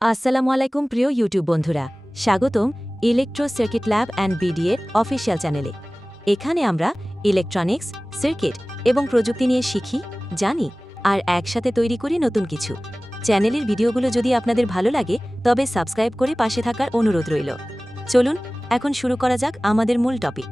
আসসালামু আলাইকুম প্রিয় ইউটিউব বন্ধুরা, স্বাগতম ইলেকট্রো সার্কিট ল্যাব অ্যান্ড বিডিএর অফিসিয়াল চ্যানেলে। এখানে আমরা ইলেকট্রনিক্স, সার্কিট এবং প্রযুক্তি নিয়ে শিখি, জানি আর একসাথে তৈরি করি নতুন কিছু। চ্যানেলের ভিডিওগুলো যদি আপনাদের ভালো লাগে তবে সাবস্ক্রাইব করে পাশে থাকার অনুরোধ রইল। চলুন এখন শুরু করা যাক আমাদের মূল টপিক।